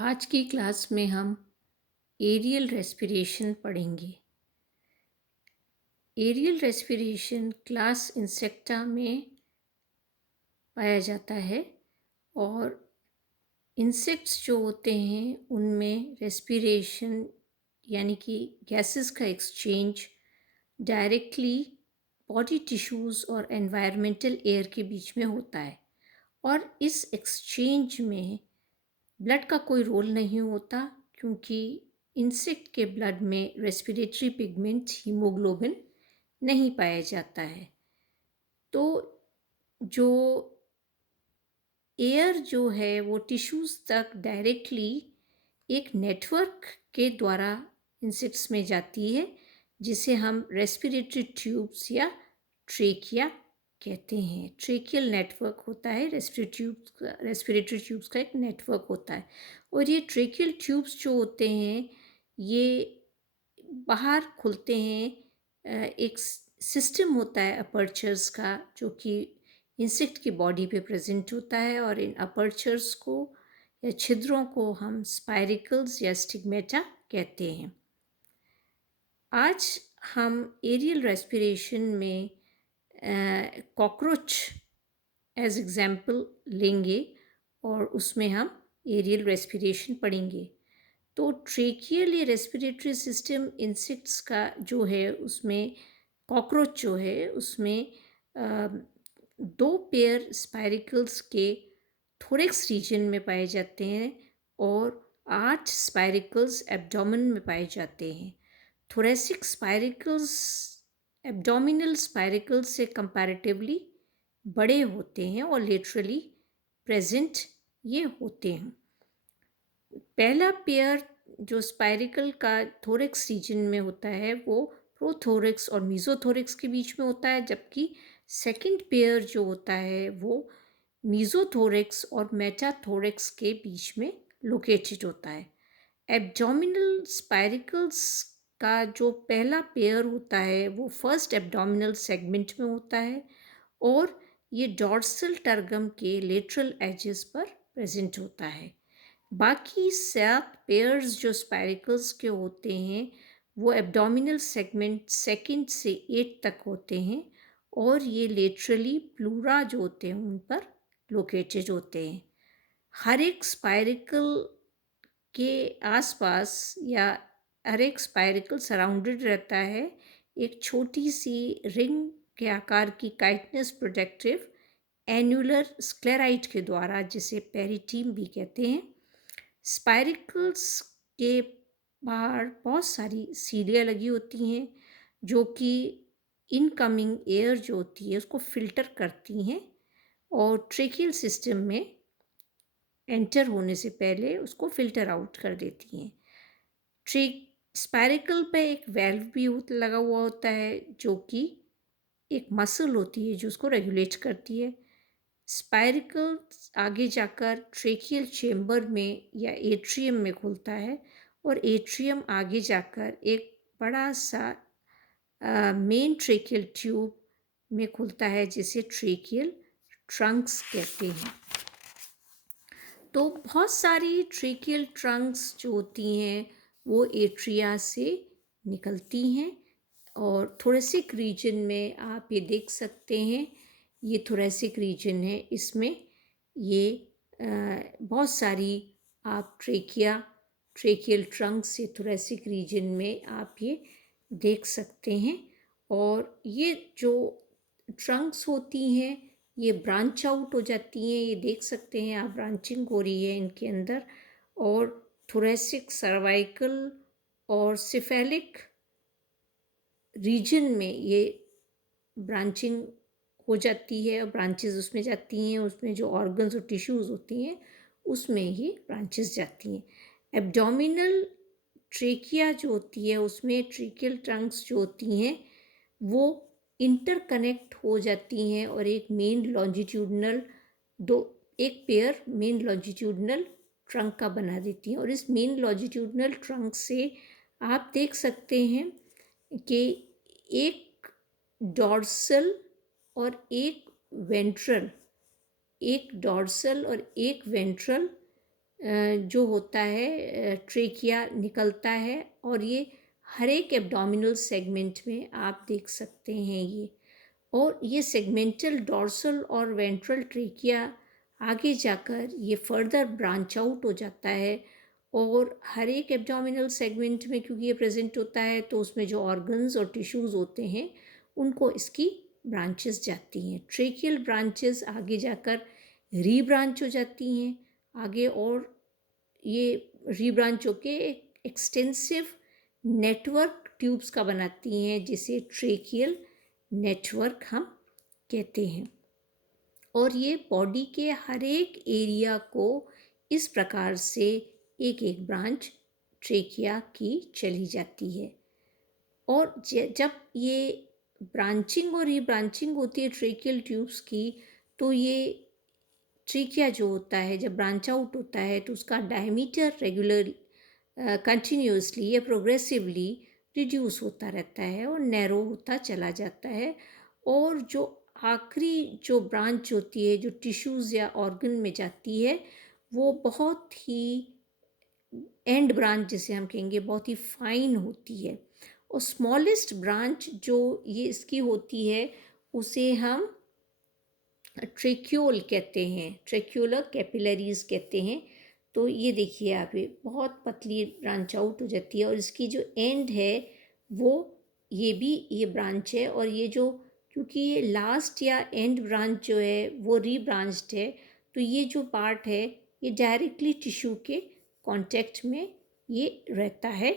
आज की क्लास में हम एरियल रेस्पिरेशन पढ़ेंगे। एरियल रेस्पिरेशन क्लास इंसेक्टा में पाया जाता है और इंसेक्ट्स जो होते हैं उनमें रेस्पिरेशन यानी कि गैसेस का एक्सचेंज डायरेक्टली बॉडी टिश्यूज़ और एनवायरमेंटल एयर के बीच में होता है और इस एक्सचेंज में ब्लड का कोई रोल नहीं होता क्योंकि इंसेक्ट के ब्लड में रेस्पिरेटरी पिगमेंट हीमोग्लोबिन नहीं पाया जाता है। तो जो एयर जो है वो टिश्यूज़ तक डायरेक्टली एक नेटवर्क के द्वारा इंसेक्ट्स में जाती है जिसे हम रेस्पिरेटरी ट्यूब्स या ट्रेकिया कहते हैं। ट्रेकियल नेटवर्क होता है, रेस्पिरेटरी ट्यूब्स का एक नेटवर्क होता है और ये ट्रेकियल ट्यूब्स जो होते हैं ये बाहर खुलते हैं। एक सिस्टम होता है अपर्चर्स का जो कि इंसेक्ट की बॉडी पे प्रेजेंट होता है और इन अपर्चर्स को या छिद्रों को हम स्पाइरिकल्स या स्टिग्मेटा कहते हैं। आज हम एरियल रेस्पिरेशन में कॉकरोच एज एग्जाम्पल लेंगे और उसमें हम एरियल रेस्पिरेशन पढ़ेंगे। तो ट्रेकियल या रेस्पिरेटरी सिस्टम इंसेक्ट्स का जो है उसमें कॉकरोच जो है उसमें दो पेयर स्पाइरिकल्स के थोरेक्स रीजन में पाए जाते हैं और 8 स्पाइरिकल्स एब्डोमेन में पाए जाते हैं। थोरेसिक स्पाइरिकल्स एब्डोमिनल स्पाइरिकल्स से कंपैरेटिवली बड़े होते हैं और लेटरली प्रेजेंट ये होते हैं। पहला पेयर जो स्पाइरिकल का थोरेक्स रीजन में होता है वो प्रोथोरेक्स और मीजोथोरेक्स के बीच में होता है, जबकि सेकंड पेयर जो होता है वो मीजोथोरेक्स और मेटाथोरेक्स के बीच में लोकेटेड होता है। एब्डोमिनल स्पाइरिकल्स का जो पहला पेयर होता है वो फर्स्ट एब्डोमिनल सेगमेंट में होता है और ये डॉर्सल टर्गम के लेटरल एजेस पर प्रेजेंट होता है। बाकी 7 पेयर्स जो स्पाइरिकल्स के होते हैं वो एब्डोमिनल सेगमेंट सेकंड से 8 तक होते हैं और ये लेटरली प्लूरा जो होते हैं उन पर लोकेटेड होते हैं। हर एक स्पाइरिकल के आसपास या हर एक स्पाइरिकल सराउंडेड रहता है एक छोटी सी रिंग के आकार की काइटनस प्रोटेक्टिव एन्युलर स्क्लेराइट के द्वारा, जिसे पेरिटीम भी कहते हैं। स्पाइरिकल्स के बाहर बहुत सारी सीढ़ियाँ लगी होती हैं जो कि इनकमिंग एयर जो होती है उसको फिल्टर करती हैं और ट्रेकियल सिस्टम में एंटर होने से पहले उसको फिल्टर आउट कर देती हैं। स्पाइरिकल पे एक वेल्व भी लगा हुआ होता है जो कि एक मसल होती है जो उसको रेगुलेट करती है। स्पाइरिकल आगे जाकर ट्रेकियल चेम्बर में या एट्रियम में खुलता है और एट्रियम आगे जाकर एक बड़ा सा मेन ट्रेकियल ट्यूब में खुलता है जिसे ट्रेकियल ट्रंक्स कहते हैं। तो बहुत सारी ट्रेकियल ट्रंक्स जो होती हैं वो एट्रिया से निकलती हैं और थोरेसिक रीजन में आप ये देख सकते हैं, ये थोरेसिक रीजन है, इसमें ये बहुत सारी आप ट्रेकियल ट्रंक से थोरेसिक रीजन में आप ये देख सकते हैं और ये जो ट्रंक्स होती हैं ये ब्रांच आउट हो जाती हैं। ये देख सकते हैं आप, ब्रांचिंग हो रही है इनके अंदर और थोरेसिक, सर्वाइकल और सिफेलिक रीजन में ये ब्रांचिंग हो जाती है और ब्रांचेस उसमें जाती हैं, उसमें जो ऑर्गन्स और टिश्यूज़ होती हैं उसमें ये ब्रांचेस जाती हैं। एब्डोमिनल ट्रेकिया जो होती है उसमें ट्रेकियल ट्रंक्स जो होती हैं वो इंटरकनेक्ट हो जाती हैं और एक पेयर मेन लॉन्जिट्यूडनल ट्रंक का बना देती हैं और इस मेन लॉन्जिट्यूडनल ट्रंक से आप देख सकते हैं कि एक डॉर्सल और एक वेंट्रल जो होता है ट्रेकिया निकलता है और ये हर एक एब्डोमिनल सेगमेंट में आप देख सकते हैं ये। और ये सेगमेंटल डॉर्सल और वेंट्रल ट्रेकिया आगे जाकर ये फर्दर ब्रांच आउट हो जाता है और हर एक एब्डोमिनल सेगमेंट में क्योंकि ये प्रेजेंट होता है तो उसमें जो ऑर्गन्स और टिश्यूज़ होते हैं उनको इसकी ब्रांचेस जाती हैं। ट्रेकियल ब्रांचेस आगे जाकर रीब्रांच हो जाती हैं आगे और ये रीब्रांच होके एक एक्सटेंसिव नेटवर्क ट्यूब्स का बनाती हैं जिसे ट्रेकियल नेटवर्क हम कहते हैं। और ये बॉडी के हर एक एरिया को इस प्रकार से एक एक ब्रांच ट्रेकिया की चली जाती है। और जब ये ब्रांचिंग और रीब्रांचिंग होती है ट्रेकियल ट्यूब्स की तो ये ट्रेकिया जो होता है जब ब्रांच आउट होता है तो उसका डायमीटर रेगुलर कंटिन्यूसली या प्रोग्रेसिवली रिड्यूस होता रहता है और नैरो होता चला जाता है। और जो आखिरी जो ब्रांच होती है जो टिश्यूज़ या ऑर्गन में जाती है वो बहुत ही एंड ब्रांच जिसे हम कहेंगे बहुत ही फाइन होती है। और स्मॉलेस्ट ब्रांच जो ये इसकी होती है उसे हम ट्रेक्यूल कहते हैं, ट्रेक्यूलर कैपिलरीज कहते हैं। तो ये देखिए आप ये बहुत पतली ब्रांच आउट हो जाती है और इसकी जो एंड है वो ये भी ये ब्रांच है। और ये जो क्योंकि ये लास्ट या एंड ब्रांच जो है वो रीब्रांच्ड है तो ये जो पार्ट है ये डायरेक्टली टिश्यू के कांटेक्ट में ये रहता है।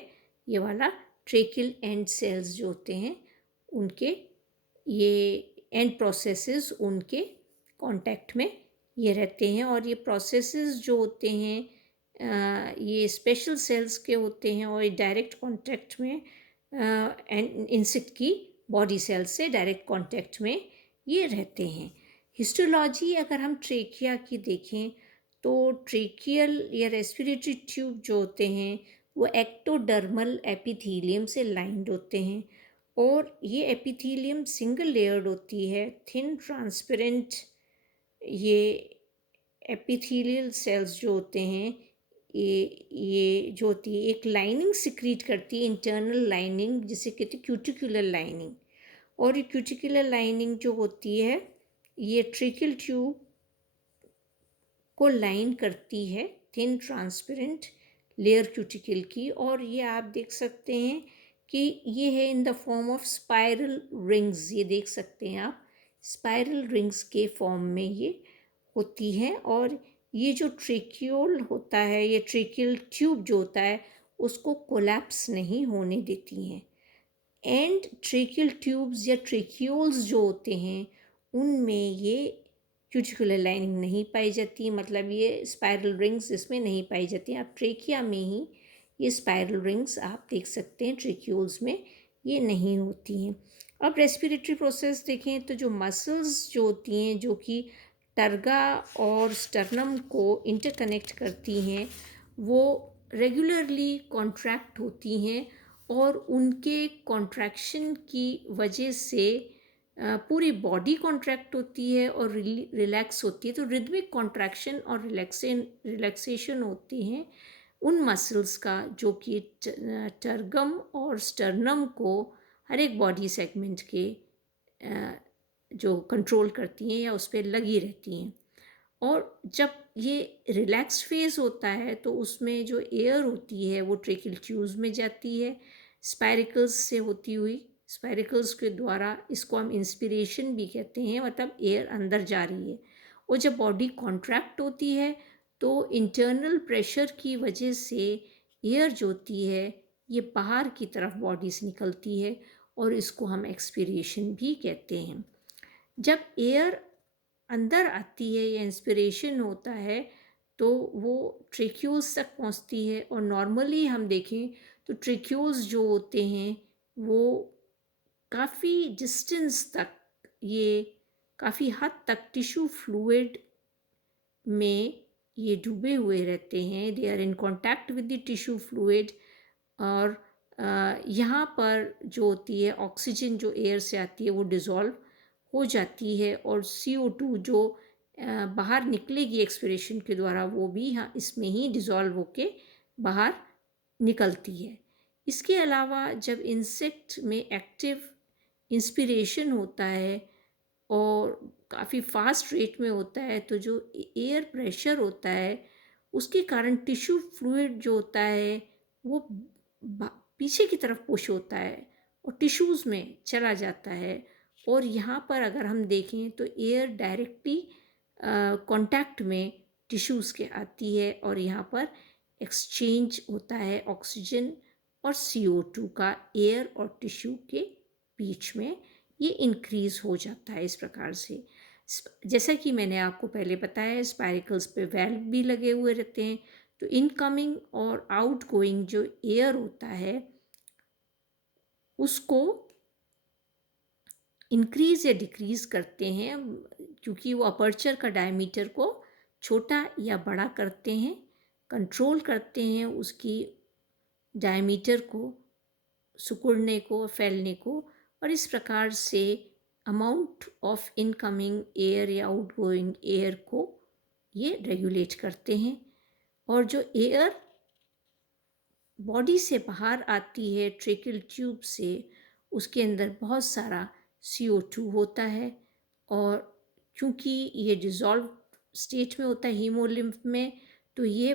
ये वाला ट्रेकियल एंड सेल्स जो होते हैं उनके ये एंड प्रोसेसेस उनके कांटेक्ट में ये रहते हैं। और ये प्रोसेसेस जो होते हैं ये स्पेशल सेल्स के होते हैं और ये डायरेक्ट कांटेक्ट में इंसेक्ट की बॉडी सेल्स से डायरेक्ट कांटेक्ट में ये रहते हैं। हिस्टोलॉजी अगर हम ट्रेकिया की देखें तो ट्रेकियल या रेस्पिरेटरी ट्यूब जो होते हैं वो एक्टोडर्मल एपिथेलियम से लाइंड होते हैं और ये एपिथेलियम सिंगल लेयर्ड होती है, थिन ट्रांसपेरेंट। ये एपिथेलियल सेल्स जो होते हैं ये जो होती है एक लाइनिंग सिक्रीट करती है, इंटरनल लाइनिंग जिसे कहते हैं क्यूटिकुलर लाइनिंग। और ये क्यूटिकुलर लाइनिंग जो होती है ये ट्रेकियल ट्यूब को लाइन करती है, थिन ट्रांसपेरेंट लेयर क्यूटिकल की। और ये आप देख सकते हैं कि ये है in the form of spiral rings, ये देख सकते हैं आप स्पाइरल रिंग्स के फॉर्म में ये होती है। और ये जो ट्रेक्यूल होता है ये ट्रेकियल ट्यूब जो होता है उसको कोलैप्स नहीं होने देती हैं। एंड ट्रेकियल ट्यूब्स या ट्रेक्यूल्स जो होते हैं उनमें ये क्यूटिकुलर लाइनिंग नहीं पाई जाती, मतलब ये स्पाइरल रिंग्स इसमें नहीं पाई जाती। आप ट्रेकिया में ही ये स्पाइरल रिंग्स आप देख सकते हैं, ट्रेक्यूल्स में ये नहीं होती हैं। अब रेस्पिरेटरी प्रोसेस देखें तो जो मसल्स जो होती हैं जो कि टर्गा और स्टर्नम को इंटरकनेक्ट करती हैं वो रेगुलरली कॉन्ट्रैक्ट होती हैं और उनके कॉन्ट्रैक्शन की वजह से पूरी बॉडी कॉन्ट्रैक्ट होती है और रिलैक्स होती है। तो रिदमिक कॉन्ट्रैक्शन और रिलैक्सेशन होती हैं उन मसल्स का जो कि टर्गम और स्टर्नम को हर एक बॉडी सेगमेंट के जो कंट्रोल करती हैं या उस पर लगी रहती हैं। और जब ये रिलैक्स फेज़ होता है तो उसमें जो एयर होती है वो ट्रेकियल ट्यूब्स में जाती है स्पाइरिकल्स से होती हुई। स्पाइरिकल्स के द्वारा इसको हम इंस्पिरेशन भी कहते हैं, मतलब एयर अंदर जा रही है। और जब बॉडी कॉन्ट्रैक्ट होती है तो इंटरनल प्रेशर की वजह से एयर जो होती है ये बाहर की तरफ बॉडी से निकलती है और इसको हम एक्सपीरेशन भी कहते हैं। जब एयर अंदर आती है या इंस्पिरेशन होता है तो वो ट्रेक्यूल्स तक पहुंचती है। और नॉर्मली हम देखें तो ट्रेक्यूल्स जो होते हैं वो काफ़ी डिस्टेंस तक, ये काफ़ी हद तक टिश्यू फ्लूइड में ये डूबे हुए रहते हैं, they are in contact with the tissue fluid. और यहाँ पर जो होती है ऑक्सीजन जो एयर से आती है वो डिज़ोल्व हो जाती है और CO2 जो बाहर निकलेगी एक्सपिरेशन के द्वारा, वो भी यहाँ इसमें ही डिज़ोल्व होके बाहर निकलती है। इसके अलावा जब इंसेक्ट में एक्टिव इंस्पिरेशन होता है और काफ़ी फास्ट रेट में होता है, तो जो एयर प्रेशर होता है उसके कारण टिश्यू फ्लूइड जो होता है वो पीछे की तरफ पुश होता है और टिश्यूज़ में चला जाता है। और यहाँ पर अगर हम देखें तो एयर डायरेक्टली कांटेक्ट में टिश्यूज़ के आती है और यहाँ पर एक्सचेंज होता है ऑक्सीजन और CO2 का एयर और टिश्यू के बीच में, ये इंक्रीज़ हो जाता है इस प्रकार से। जैसा कि मैंने आपको पहले बताया, स्पाइरकल्स पे वेल्व भी लगे हुए रहते हैं, तो इनकमिंग और आउटगोइंग जो एयर होता है उसको इंक्रीज़ या डिक्रीज़ करते हैं, क्योंकि वो अपर्चर का डायमीटर को छोटा या बड़ा करते हैं, कंट्रोल करते हैं उसकी डायमीटर को सिकुड़ने को, फैलने को, और इस प्रकार से अमाउंट ऑफ इनकमिंग एयर या आउटगोइंग एयर को ये रेगुलेट करते हैं। और जो एयर बॉडी से बाहर आती है ट्रेकियल ट्यूब से, उसके अंदर बहुत सारा CO2 होता है, और क्योंकि ये डिज़ोल्व स्टेट में होता है हीमोलिम्फ में, तो ये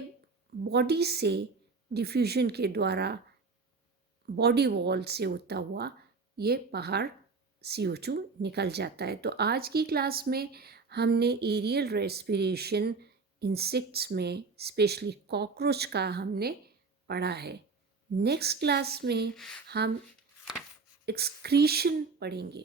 बॉडी से डिफ्यूजन के द्वारा बॉडी वॉल से होता हुआ ये बाहर CO2 निकल जाता है। तो आज की क्लास में हमने एरियल रेस्पिरेशन इंसेक्ट्स में स्पेशली कॉकरोच का हमने पढ़ा है। नेक्स्ट क्लास में हम एक्सक्रीशन पढ़ेंगे।